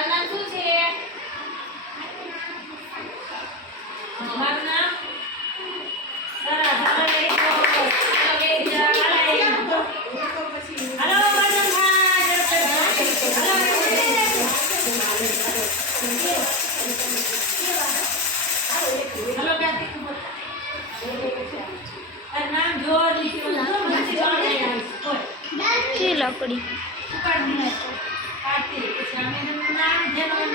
તારું નામ શું છે? મારું નામ સરસ. હાલો very good. હાલો બેસી જાઓ. હાલો વર્ધનભાઈ હાલો ક્યાંથી ખબર તારું નામ જોર લીધું કે લકડી કાઢતી પછી અમે નામ જેનું